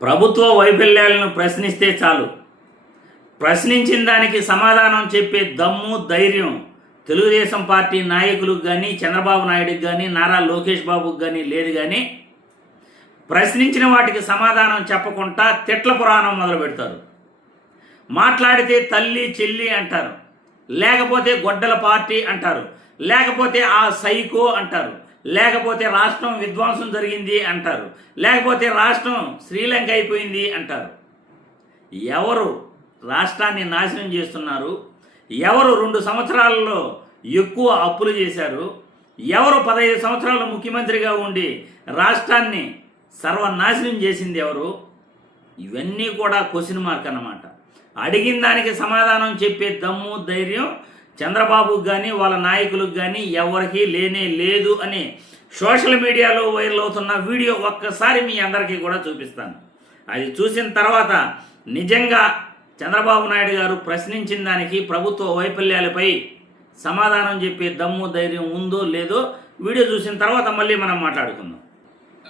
ప్రభుత్వ వైఫల్యాలను ప్రశ్నిస్తే చాలు, ప్రశ్నించిన దానికి సమాధానం చెప్పే దమ్ము ధైర్యం తెలుగుదేశం పార్టీ నాయకులకు కానీ, చంద్రబాబు నాయుడుకి కానీ, నారా లోకేష్ బాబుకి కానీ లేదు. కానీ ప్రశ్నించిన వాటికి సమాధానం చెప్పకుండా తిట్ల పురాణం మొదలు పెడతారు. మాట్లాడితే తల్లి చెల్లి అంటారు, లేకపోతే గొడ్డల పార్టీ అంటారు, లేకపోతే ఆ సైకో అంటారు, లేకపోతే రాష్ట్రం విధ్వంసం జరిగింది అంటారు, లేకపోతే రాష్ట్రం శ్రీలంక అయిపోయింది అంటారు. ఎవరు రాష్ట్రాన్ని నాశనం చేస్తున్నారు? ఎవరు 2 సంవత్సరాలలో ఎక్కువ అప్పులు చేశారు? ఎవరు 15 సంవత్సరాలు ముఖ్యమంత్రిగా ఉండి రాష్ట్రాన్ని సర్వనాశనం చేసింది ఎవరు? ఇవన్నీ కూడా క్వశ్చన్ మార్క్ అన్నమాట. అడిగిన దానికి సమాధానం చెప్పే దమ్ము ధైర్యం చంద్రబాబుకు కానీ వాళ్ళ నాయకులకు కానీ ఎవరికీ లేనే లేదు అని సోషల్ మీడియాలో వైరల్ అవుతున్న వీడియో ఒక్కసారి మీ అందరికీ కూడా చూపిస్తాను. అది చూసిన తర్వాత నిజంగా చంద్రబాబు నాయుడు గారు ప్రశ్నించిన దానికి ప్రభుత్వ వైఫల్యాలపై సమాధానం చెప్పే దమ్ము ధైర్యం ఉందో లేదో వీడియో చూసిన తర్వాత మళ్ళీ మనం మాట్లాడుకుందాం.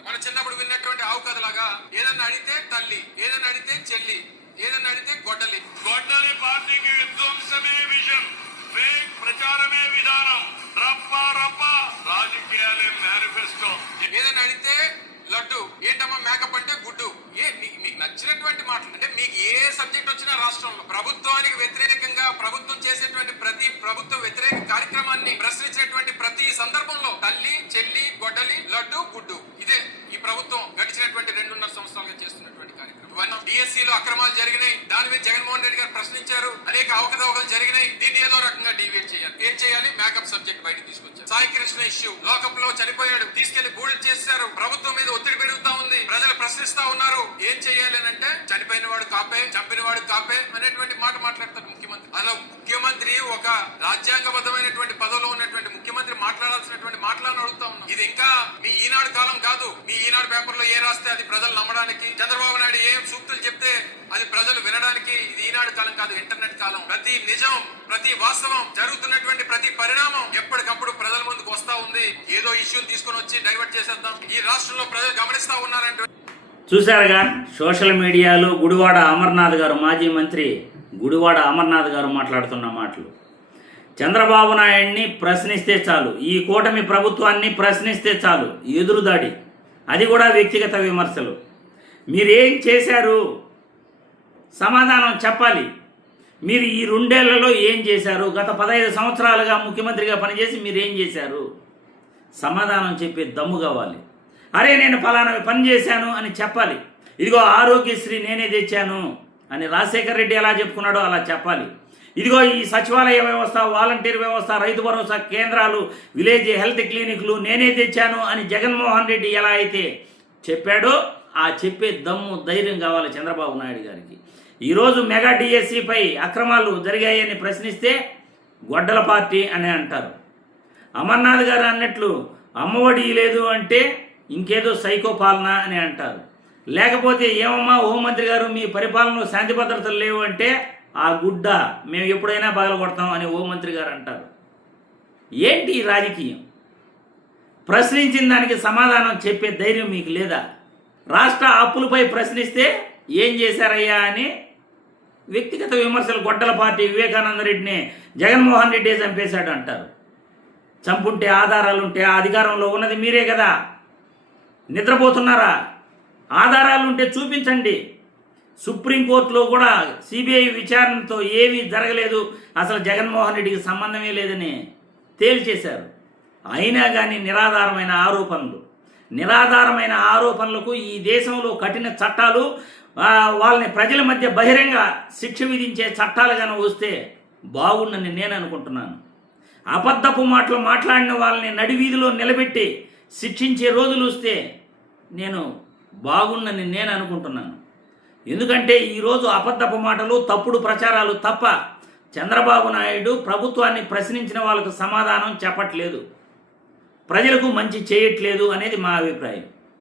మన చిన్నప్పుడు విన్నటువంటి ఆవు కథలాగా ఏదన్నా అడిగితే తల్లి, ఏదన్నా అడిగితే చెల్లి, ఏదన్నా అడిగితే గొడ్డలి. గొడ్డలి పార్టీకి విధ్వంసమే విజన్, ఫేక్ ప్రచారమే విధానం, రప్ప రప్ప రాజకీయాలే మేనిఫెస్టో. ఏదన్నా అడిగితే లడ్డు, ఏంటమ్మా మేకప్ అంటే గుడ్డు. మీకు నచ్చినటువంటి మాటలు అంటే మీకు ఏ సబ్జెక్ట్ వచ్చినా రాష్ట్రంలో ప్రభుత్వానికి వ్యతిరేకంగా ప్రభుత్వం చేసేటువంటి ప్రతి ప్రభుత్వ వ్యతిరేక కార్యక్రమాన్ని ప్రశ్నించినటువంటి ప్రతి సందర్భంలో తల్లి చెల్లి గొడ్డలి లడ్డు గుడ్డు, ఇదే ఈ ప్రభుత్వం గడిచినటువంటి 2.5 సంవత్సరాలుగా చేస్తున్నటువంటి కార్యక్రమం. డిఎస్సీలో అక్రమాలు జరిగినాయి, దాని మీద జగన్మోహన్ రెడ్డి గారు ప్రశ్నించారు. అనేక అవకతవకలు జరిగినాయి, దీన్ని ఏదో రకంగా డివియేట్ చేయాలి. ఏం చేయాలి? మేకప్ సబ్జెక్ట్ బయట తీసుకొచ్చారు. సాయి కృష్ణ ఇష్యూ, లోకప్ లో చనిపోయాడు, తీసుకెళ్లి గూడెలు చేశారు. ప్రభుత్వం మీద ఒత్తిడి పెరుగుతా ఉంది, ప్రజలు ప్రశ్నిస్తా ఉన్నారు. ఏం చేయాలి అని అంటే చనిపోయిన వాడు కాపే, చంపిన వాడు కాపే అనేటువంటి మాట మాట్లాడతారు ముఖ్యమంత్రి. అలా ముఖ్యమంత్రి ఒక రాజ్యాంగబద్ధమైనటువంటి పదవిలో ఉన్నటువంటి ముఖ్యమంత్రి మాట్లాడాల్సినటువంటి మాటలను అడుగుతా ఉన్నాం. ఇది ఇంకా మీ ఈనాడు కాలం కాదు. మీ ఈనాడు పేపర్ లో ఏ రాస్తే అది ప్రజలు నమ్మడానికి, చంద్రబాబు నాయుడు ఏం సూక్తులు చెప్తే అది ప్రజలు వినడానికి ఇది ఈనాడు కాలం కాదు, ఇంటర్నెట్ కాలం. ప్రతి నిజం, ప్రతి వాస్తవం, జరుగుతున్నటువంటి ప్రతి పరిణామం ఎప్పటికప్పుడు ప్రజల ముందుకు వస్తా ఉంది. ఏదో ఇష్యూలు తీసుకొని వచ్చి డైవర్ట్ చేసేద్దాం, ఈ రాష్ట్రంలో ప్రజలు గమనిస్తా ఉన్నారంటే. చూశారుగా సోషల్ మీడియాలో గుడివాడ అమర్నాథ్ గారు, మాజీ మంత్రి గుడివాడ అమర్నాథ్ గారు మాట్లాడుతున్న మాటలు. చంద్రబాబు నాయుడిని ప్రశ్నిస్తే చాలు, ఈ కూటమి ప్రభుత్వాన్ని ప్రశ్నిస్తే చాలు ఎదురుదాడి, అది కూడా వ్యక్తిగత విమర్శలు. మీరేం చేశారు? సమాధానం చెప్పాలి. మీరు ఈ 2 ఏళ్లలో ఏం చేశారు? గత 15 సంవత్సరాలుగా ముఖ్యమంత్రిగా పనిచేసి మీరేం చేశారు? సమాధానం చెప్పే దమ్ము కావాలి. అరే నేను ఫలానా పని చేశాను అని చెప్పాలి. ఇదిగో ఆరోగ్యశ్రీ నేనే తెచ్చాను అని రాజశేఖర రెడ్డి ఎలా చెప్పుకున్నాడో అలా చెప్పాలి. ఇదిగో ఈ సచివాలయ వ్యవస్థ, వాలంటీర్ వ్యవస్థ, రైతు భరోసా కేంద్రాలు, విలేజ్ హెల్త్ క్లినిక్లు నేనే తెచ్చాను అని జగన్మోహన్ రెడ్డి ఎలా అయితే చెప్పాడో ఆ చెప్పే దమ్ము ధైర్యం కావాలి చంద్రబాబు నాయుడు గారికి. ఈరోజు మెగా డిఎస్సిపై అక్రమాలు జరిగాయని ప్రశ్నిస్తే గొడ్డల పార్టీ అని అంటారు. అమర్నాథ్ గారు అన్నట్లు అమ్మఒడి లేదు అంటే ఇంకేదో సైకో పాలన అని అంటారు. లేకపోతే ఏమమ్మా హోంమంత్రి గారు మీ పరిపాలనలో శాంతి భద్రతలు లేవు అంటే ఆ గుడ్డ మేము ఎప్పుడైనా పగలగొడతాం అని హోంమంత్రి గారు అంటారు. ఏంటి ఈ రాజకీయం? ప్రశ్నించిన దానికి సమాధానం చెప్పే ధైర్యం మీకు లేదా? రాష్ట్ర అప్పులపై ప్రశ్నిస్తే ఏం చేశారయ్యా అని వ్యక్తిగత విమర్శలు. గొడ్డల పార్టీ వివేకానంద రెడ్డిని జగన్మోహన్ రెడ్డి చంపేశాడు అంటారు. చంపుంటే ఆధారాలుంటే అధికారంలో ఉన్నది మీరే కదా, నిద్రపోతున్నారా? ఆధారాలుంటే చూపించండి. సుప్రీంకోర్టులో కూడా సిబిఐ విచారణతో ఏమీ జరగలేదు, అసలు జగన్మోహన్ రెడ్డికి సంబంధమే లేదని తేల్చేశారు. అయినా కానీ నిరాధారమైన ఆరోపణలకు ఈ దేశంలో కఠిన చట్టాలు, వాళ్ళని ప్రజల మధ్య బహిరంగ శిక్ష విధించే చట్టాలు కానీ వస్తే బాగుండని నేను అనుకుంటున్నాను. అబద్ధపు మాటలు మాట్లాడిన వాళ్ళని నడివీధిలో నిలబెట్టి శిక్షించే రోజులు వస్తే నేను బాగుండని నేను అనుకుంటున్నాను. ఎందుకంటే ఈరోజు అబద్ధపు మాటలు, తప్పుడు ప్రచారాలు తప్ప చంద్రబాబు నాయుడు ప్రభుత్వాన్ని ప్రశ్నించిన వాళ్ళకు సమాధానం చెప్పట్లేదు, ప్రజలకు మంచి చేయట్లేదు అనేది మా అభిప్రాయం.